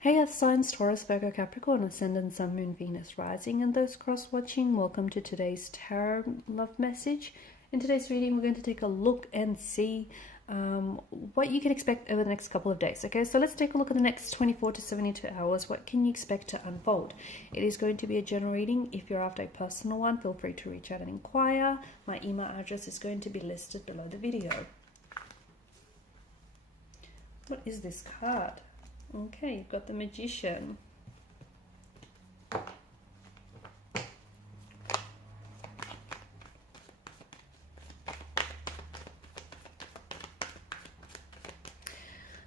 Hey Earth signs, Taurus, Virgo, Capricorn, Ascendant, Sun, Moon, Venus, Rising, and those cross-watching, welcome to today's tarot love message. In today's reading, we're going to take a look and see what you can expect over the next couple of days. Okay, so let's take a look at the next 24 to 72 hours. What can you expect to unfold? It is going to be a general reading. If you're after a personal one, feel free to reach out and inquire. My email address is going to be listed below the video. What is this card? Okay, you've got the Magician.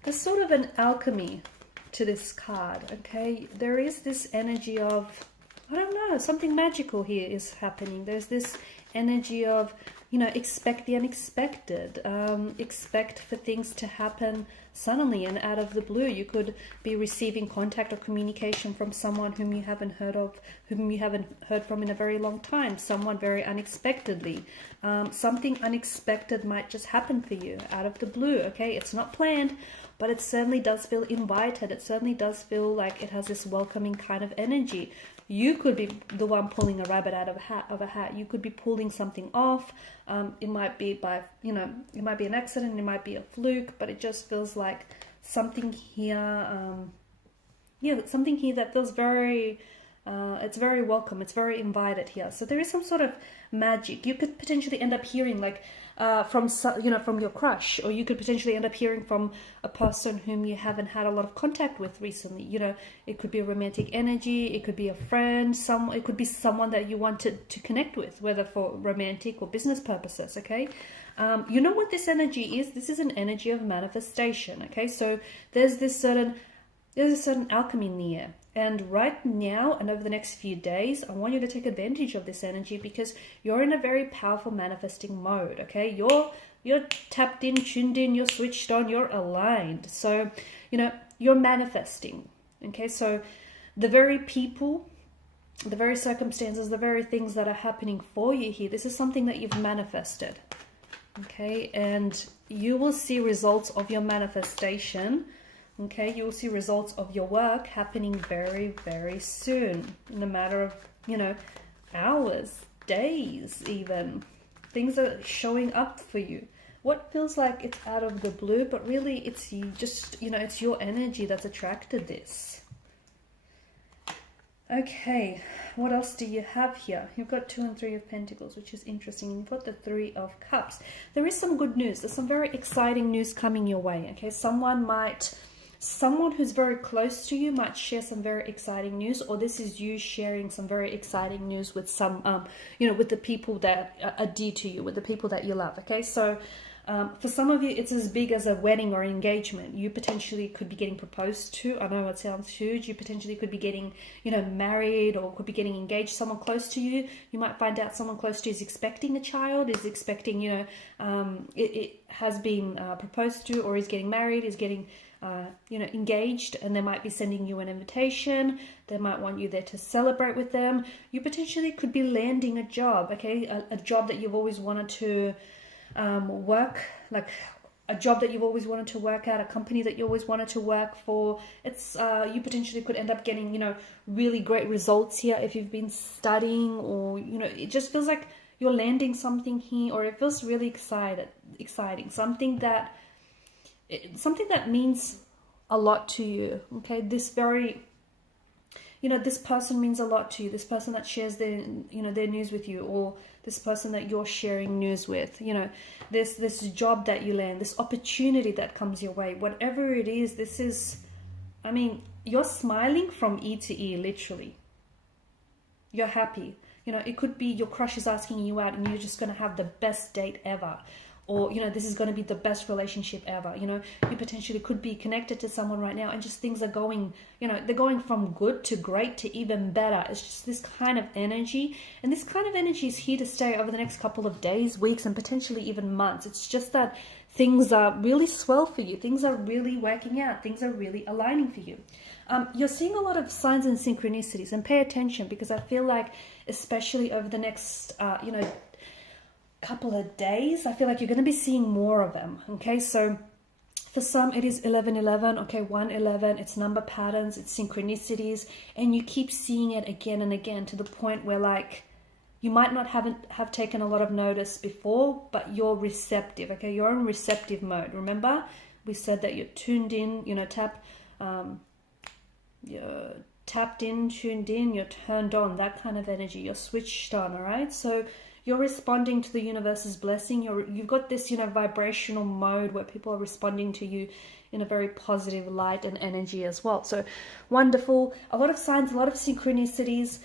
There's sort of an alchemy to this card, okay? There is this energy of, I don't know, something magical here is happening. There's this energy of, you know, expect the unexpected. Expect for things to happen suddenly and out of the blue. You could be receiving contact or communication from someone whom you haven't heard of, whom you haven't heard from in a very long time, someone very unexpectedly. Something unexpected might just happen for you out of the blue, okay? It's not planned, but it certainly does feel invited. It certainly does feel like it has this welcoming kind of energy. You could be the one pulling a rabbit out of a hat. You could be pulling something off. It might be by, you know, it might be an accident. It might be a fluke, but it just feels like something here. Something here that feels very. It's very welcome. It's very invited here. So there is some sort of magic. You could potentially end up hearing like from your crush, or you could potentially end up hearing from a person whom you haven't had a lot of contact with recently. You know, it could be a romantic energy. It could be a friend. It could be someone that you wanted to connect with, whether for romantic or business purposes. Okay. You know what this energy is? This is an energy of manifestation. Okay. So there's a certain alchemy in the air. And right now and over the next few days, I want you to take advantage of this energy because you're in a very powerful manifesting mode, okay? You're tapped in, tuned in, you're switched on, you're aligned. So, you know, you're manifesting, okay? So the very people, the very circumstances, the very things that are happening for you here, this is something that you've manifested, okay? And you will see results of your manifestation. Okay, you will see results of your work happening very, very soon. In a matter of, you know, hours, days even. Things are showing up for you. What feels like it's out of the blue, but really it's you just, you know, it's your energy that's attracted this. Okay, what else do you have here? You've got 2 and 3 of Pentacles, which is interesting. You've got the 3 of Cups. There is some good news. There's some very exciting news coming your way, okay? Someone who's very close to you might share some very exciting news, or this is you sharing some very exciting news with some, with the people that are dear to you, with the people that you love, okay? So for some of you, it's as big as a wedding or engagement. You potentially could be getting proposed to. I know it sounds huge. You potentially could be getting, you know, married, or could be getting engaged. Someone close to you. You might find out someone close to you is expecting a child, is expecting, you know, it has been proposed to, or is getting married, is getting engaged, and they might be sending you an invitation. They might want you there to celebrate with them. You potentially could be landing a job, okay? A job that you've always wanted to work, like a job that you've always wanted to work at, a company that you always wanted to work for. It's you potentially could end up getting, you know, really great results here if you've been studying, or, you know, it just feels like you're landing something here, or it feels really exciting, something that means a lot to you, okay? This person means a lot to you. This person that shares their news with you, or this person that you're sharing news with, you know, this job that you land, this opportunity that comes your way, whatever it is, this is, I mean, you're smiling from ear to ear, literally. You're happy. You know, it could be your crush is asking you out and you're just going to have the best date ever. Or, you know, this is going to be the best relationship ever. You know, you potentially could be connected to someone right now and just things are going, you know, they're going from good to great to even better. It's just this kind of energy. And this kind of energy is here to stay over the next couple of days, weeks, and potentially even months. It's just that things are really swell for you. Things are really working out. Things are really aligning for you. You're seeing a lot of signs and synchronicities, and pay attention, because I feel like, especially over the next, couple of days, I feel like you're going to be seeing more of them. Okay, so For some, it is 1111, okay, 111, it's number patterns, it's synchronicities, and you keep seeing it again and again to the point where, like, you might not have taken a lot of notice before, but you're receptive, okay? You're in receptive mode. Remember, we said that you're tuned in, you know, you're tapped in, tuned in, you're turned on, that kind of energy. You're switched on, all right? So you're responding to the universe's blessing. You've got this, you know, vibrational mode where people are responding to you in a very positive light and energy as well. So wonderful. A lot of signs, a lot of synchronicities.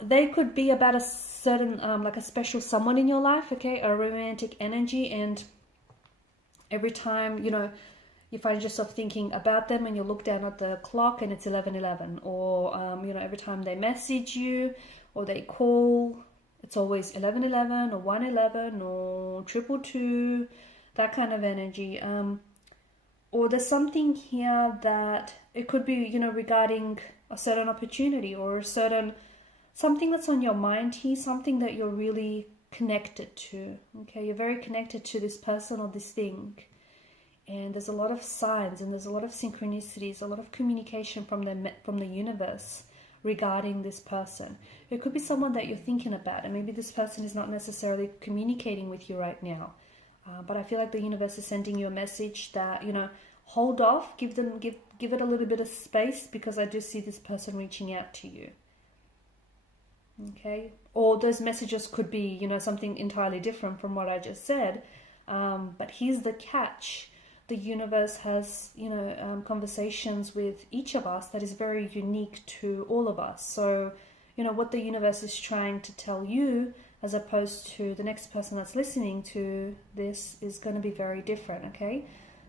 They could be about a certain, like a special someone in your life, okay? A romantic energy. And every time, you know, you find yourself thinking about them and you look down at the clock and it's 11:11. Or, you know, every time they message you or they call, it's always 11:11 or 1:11 or 222, that kind of energy. Or there's something here that it could be, you know, regarding a certain opportunity or a certain, something that's on your mind here, something that you're really connected to, okay? You're very connected to this person or this thing. And there's a lot of signs and there's a lot of synchronicities, a lot of communication from the universe regarding this person. It could be someone that you're thinking about, and maybe this person is not necessarily communicating with you right now. But I feel like the universe is sending you a message that, you know, hold off, give it a little bit of space, because I do see this person reaching out to you. Okay? Or those messages could be, you know, something entirely different from what I just said. But here's the catch. The universe has, you know, conversations with each of us that is very unique to all of us. So, you know, what the universe is trying to tell you as opposed to the next person that's listening to this is going to be very different, okay?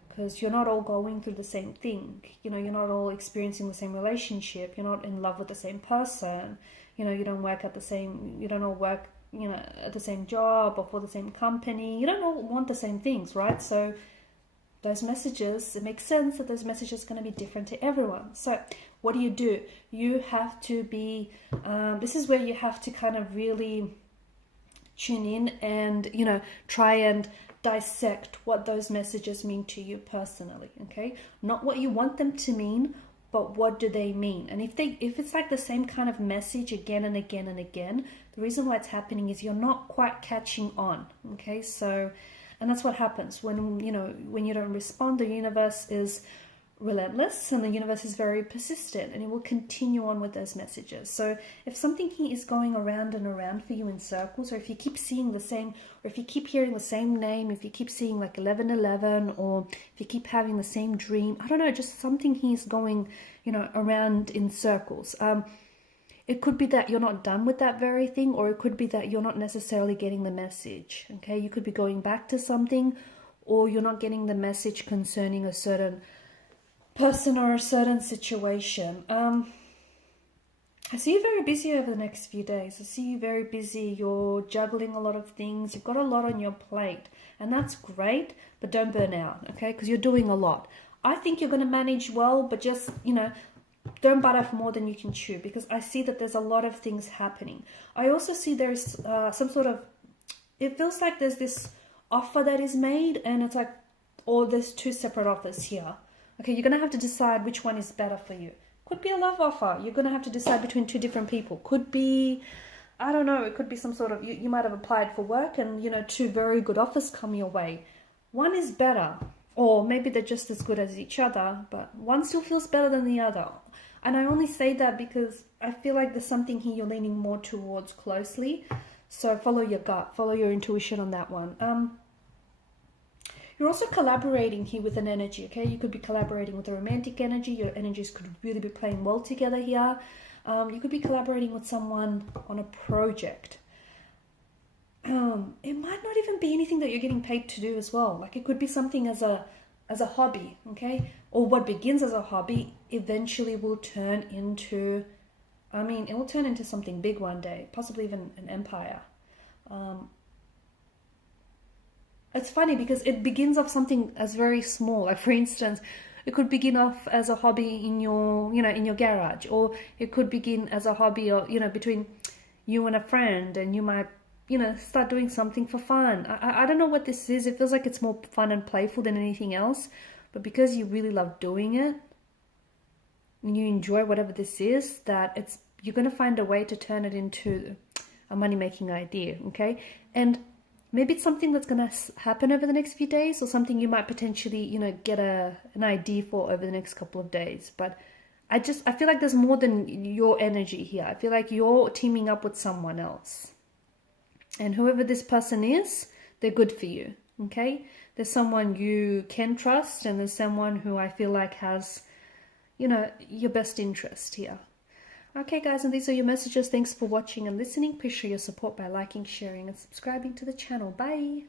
Because you're not all going through the same thing. You know, you're not all experiencing the same relationship. You're not in love with the same person. You know, you don't work at the same, you don't all work, you know, at the same job or for the same company. You don't all want the same things, right? So those messages, it makes sense that those messages are going to be different to everyone. So what do? You have to be, this is where you have to kind of really tune in and, you know, try and dissect what those messages mean to you personally, okay? Not what you want them to mean, but what do they mean? And if it's like the same kind of message again and again and again, the reason why it's happening is you're not quite catching on, okay? So, and that's what happens when, you know, when you don't respond. The universe is relentless and the universe is very persistent, and it will continue on with those messages. So if something is going around and around for you in circles, or if you keep seeing the same, or if you keep hearing the same name, if you keep seeing like 11:11, or if you keep having the same dream, I don't know, just something is going, you know, around in circles. It could be that you're not done with that very thing, or it could be that you're not necessarily getting the message, okay? You could be going back to something, or you're not getting the message concerning a certain person or a certain situation. I see you very busy over the next few days. I see you very busy. You're juggling a lot of things. You've got a lot on your plate, and that's great, but don't burn out, okay? Because you're doing a lot. I think you're going to manage well, but just, you know, don't bite off more than you can chew, because I see that there's a lot of things happening. I also see there's some sort of, it feels like there's this offer that is made, and it's like, oh, there's two separate offers here. Okay, you're going to have to decide which one is better for you. Could be a love offer. You're going to have to decide between two different people. Could be, I don't know, it could be some sort of, you might have applied for work and, you know, two very good offers come your way. One is better, or maybe they're just as good as each other, but one still feels better than the other. And I only say that because I feel like there's something here you're leaning more towards closely. So follow your gut, follow your intuition on that one. You're also collaborating here with an energy, okay? You could be collaborating with a romantic energy. Your energies could really be playing well together here. You could be collaborating with someone on a project. It might not even be anything that you're getting paid to do as well. Like, it could be something as a hobby, okay? Or what begins as a hobby eventually will turn into, I mean, it will turn into something big one day, possibly even an empire. It's funny because it begins off something as very small. Like, for instance, it could begin off as a hobby in your, you know, in your garage, or it could begin as a hobby, or, you know, between you and a friend, and you might, you know, start doing something for fun. I don't know what this is. It feels like it's more fun and playful than anything else, but because you really love doing it and you enjoy whatever this is, that you're going to find a way to turn it into a money-making idea, okay? And maybe it's something that's going to happen over the next few days, or something you might potentially, you know, get an idea for over the next couple of days. But I feel like there's more than your energy here. I feel like you're teaming up with someone else. And whoever this person is, they're good for you, okay? There's someone you can trust, and there's someone who I feel like has, you know, your best interest here. Okay, guys, and these are your messages. Thanks for watching and listening. Please show your support by liking, sharing, and subscribing to the channel. Bye!